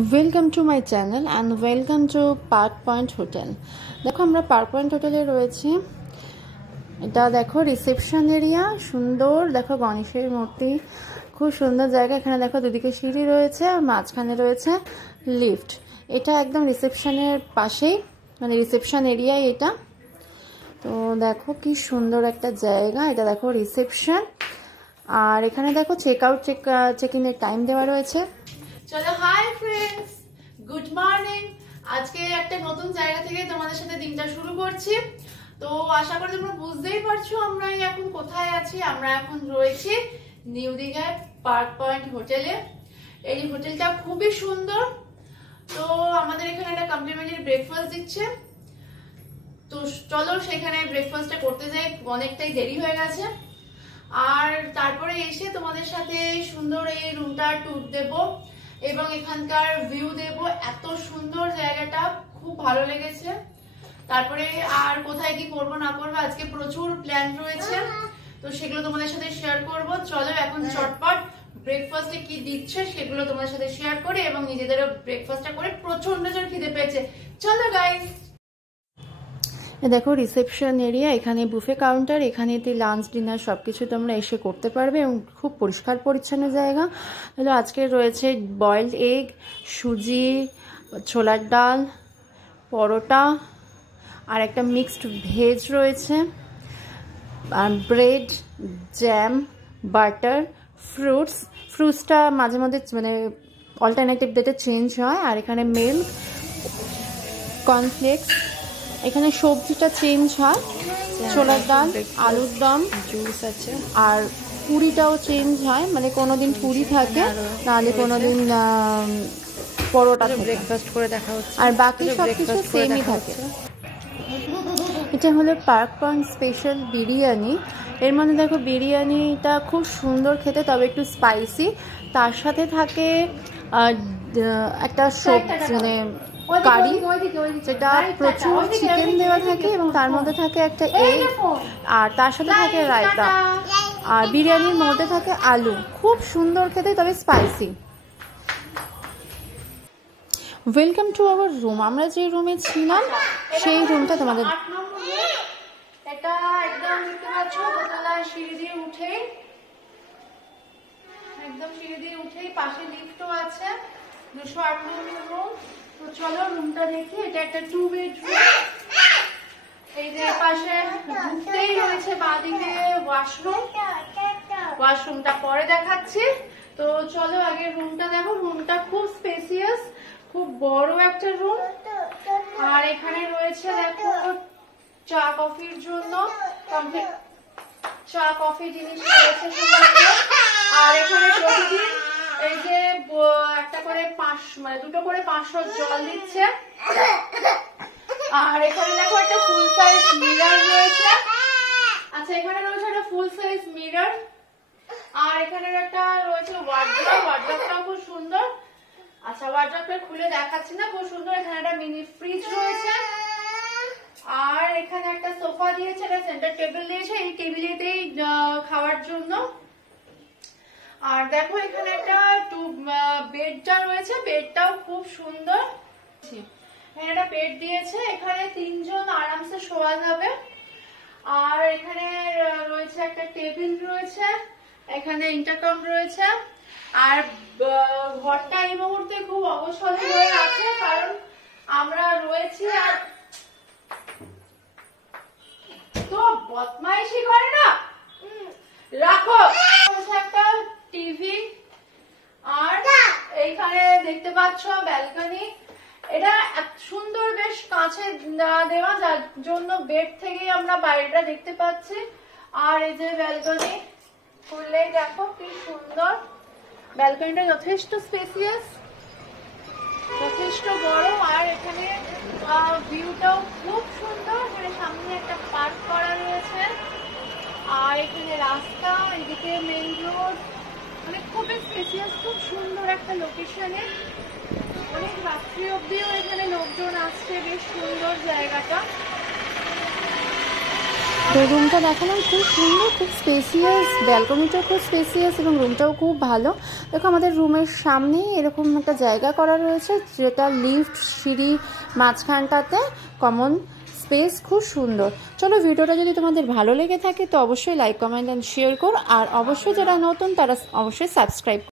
Welcome to my channel and welcome to park point hotel. দেখো আমরা park point হোটেলে রয়েছি। এটা দেখো রিসেপশন এরিয়া, সুন্দর। দেখো গণেশের মূর্তি, খুব সুন্দর জায়গা। এখানে দেখো দুদিকে সিঁড়ি রয়েছে আর মাঝখানে রয়েছে লিফট। এটা একদম রিসেপশনের পাশেই, মানে রিসেপশন এরিয়ায় এটা। তো দেখো কি সুন্দর একটা জায়গা। এটা দেখো রিসেপশন, আর এখানে দেখো চেক আউট চেক ইনের টাইম দেওয়া রয়েছে। চলো, হাই ফ্রেন্ডস, গুড মর্নিং। আজকে একটা নতুন জায়গা থেকে তোমাদের সাথে দিনটা শুরু করছি। তো আশা করি তোমরা বুঝতেই পারছো আমরা এখন কোথায় আছি। আমরা এখন রয়েছি নিউ দীঘায় পার্ক পয়েন্ট হোটেলে। এই হোটেলটা খুবই সুন্দর। তো আমাদের এখানে একটা কমপ্লিমেন্টারি ব্রেকফাস্ট দিচ্ছে। তো চলো সেখানে ব্রেকফাস্টটা করতে যাই, অনেকটাই দেরি হয়ে গেছে। আর তারপরে এসে তোমাদের সাথে সুন্দর এই রুমটা ট্যুর দেব এবং এখানকার ভিউ দেব। এত সুন্দর জায়গাটা, খুব ভালো লেগেছে। তারপরে আর কোথায় কি করবো না করবো, আজকে প্রচুর প্ল্যান রয়েছে, তো সেগুলো তোমাদের সাথে শেয়ার করব। চলো এখন চটপট ব্রেকফাস্টে কি দিচ্ছে সেগুলো তোমাদের সাথে শেয়ার করে, এবং নিজেদেরও ব্রেকফাস্টটা করে প্রচন্ড জোর খিদে পেয়েছে। চলো গাইস। দেখো রিসেপশন এরিয়া, এখানে বুফে কাউন্টার, এখানে লাঞ্চ ডিনার সবকিছু তোমরা এসে করতে পারবে এবং খুব পরিষ্কার পরিচ্ছন্ন জায়গা। তাহলে আজকে রয়েছে বয়েলড এগ, সুজি, ছোলার ডাল, পরোটা, আর একটা মিক্সড ভেজ রয়েছে, আর ব্রেড, জ্যাম, বাটার, ফ্রুটসটা মাঝে মাঝে মানে অল্টারনেটিভ ডেটে চেঞ্জ হয়। আর এখানে মিল্ক, কর্নফ্লেক্স, এখানে সবজিটা চেঞ্জ হয়, ছোলার ডাল, আলুর দম, জুস আছে, আর পুরিটাও চেঞ্জ হয়, মানে কোনোদিন পুরি থাকে, নাহলে কোনোদিন পরোটা। ব্রেকফাস্ট করে দেখা হচ্ছে, আর বাকি সব কিছু সেমই থাকে। এটা হলো পার্ক পয়েন্ট স্পেশাল বিরিয়ানি। এর মানে দেখো বিরিয়ানিটা খুব সুন্দর খেতে, তবে একটু স্পাইসি। তার সাথে থাকে একটা সবজি, মানে কারি, যেটা প্রচুর চিকেন দেওয়া থাকে, এবং তার মধ্যে থাকে একটা এগ, আর তার সাথে থাকে রায়তা, আর বিরিয়ানির মধ্যে থাকে আলু। খুব সুন্দর খেতে, তবে spicy. Welcome to our room. আমরা যে রুমে ছিলাম সেই রুমটা তোমাদের। এটা একদম দেখতে পাচ্ছ দোতলায় সিঁড়ি দিয়ে উঠেই, একদম সিঁড়ি দিয়ে উঠেই পাশে লিফটও আছে, 208 নম্বর রুম। তো চলো রুমটা দেখি। এটা একটা 2 বেডরুম। এই যে পাশে ঢুকতেই রয়েছে বাঁদিকে ওয়াশরুম। ওয়াশরুমটা পরে দেখাচ্ছি। তো চলো আগে রুমটা দেখো। রুমটা খুব স্পেসিয়াস, খুব বড় একটা রুম। আর এখানে রয়েছে দেখো চা কফির জন্য চা কফি জিনিস রয়েছে সমস্ত। আর এখানে প্রতিদিন এই যে একটা করে 2টো করে 500 জল দিচ্ছে। আর এখানে দেখো একটা ফুল সাইজ মিরর রয়েছে। আচ্ছা, এখানে রয়েছে একটা ফুল সাইজ মিরর। আর এখানে একটা রয়েছে ওয়ার্ড্রপটাও খুব সুন্দর। আচ্ছা, ওয়ার্ড্রপটা খুলে দেখাচ্ছি না, খুব সুন্দর। এখানে একটা মিনি ফ্রিজ রয়েছে। আর এখানে একটা সোফা দিয়েছে, একটা সেন্টার টেবিল দিয়েছে, এই টেবিলেতেই খাওয়ার জন্য। আর দেখো এখানে একটা বেডটা রয়েছে, বেডটাও খুব সুন্দর। এখানে একটা বেড দিয়েছে, এখানে 3 জন আরামসে শোয়া যাবে। আর এখানে রয়েছে একটা টেবিল রয়েছে, এখানে ইন্টারকম রয়েছে। আর ঘরটা এই মুহূর্তে খুব অবসর হয়ে আছে, কারণ আমরা রয়েছি। আর তো বদমাইশি করে না, রাখো। একটা টিভি, আর এইখানে দেখতে পাচ্ছ ব্যালকনি। এটা সুন্দর, বেশ কাছে দেওয়া, যার জন্য বেড থেকেই আমরা বাইরেটা দেখতে পাচ্ছি। আর এই যে ব্যালকনি খুললেই দেখো কি সুন্দর। ব্যালকনিটা যথেষ্ট স্পেসিয়াস, যথেষ্ট বড়। আর এখানে ভিউটাও খুব সুন্দর। এখানে সামনে একটা পার্ক করা রয়েছে, আর এখানে রাস্তা, এদিকে মেইন রোড, মানে খুবই স্পেসিয়াস, খুব সুন্দর একটা লোকেশনে। অনেক রাত্রি অব্দিও এখানে লোকজন আসছে, বেশ সুন্দর জায়গাটা। তো রুমটা দেখালাম, খুব সুন্দর, খুব স্পেসিয়াস, ব্যালকনিটাও খুব স্পেসিয়াস এবং রুমটাও খুব ভালো। দেখো আমাদের রুমের সামনেই এরকম একটা জায়গা করা রয়েছে, যেটা লিফট সিঁড়ি মাঝখানটাতে কমন স্পেস, খুব সুন্দর। চলো ভিডিওটা যদি তোমাদের ভালো লেগে থাকে তো অবশ্যই লাইক কমেন্ট অ্যান্ড শেয়ার করো, আর অবশ্যই যারা নতুন তারা অবশ্যই সাবস্ক্রাইব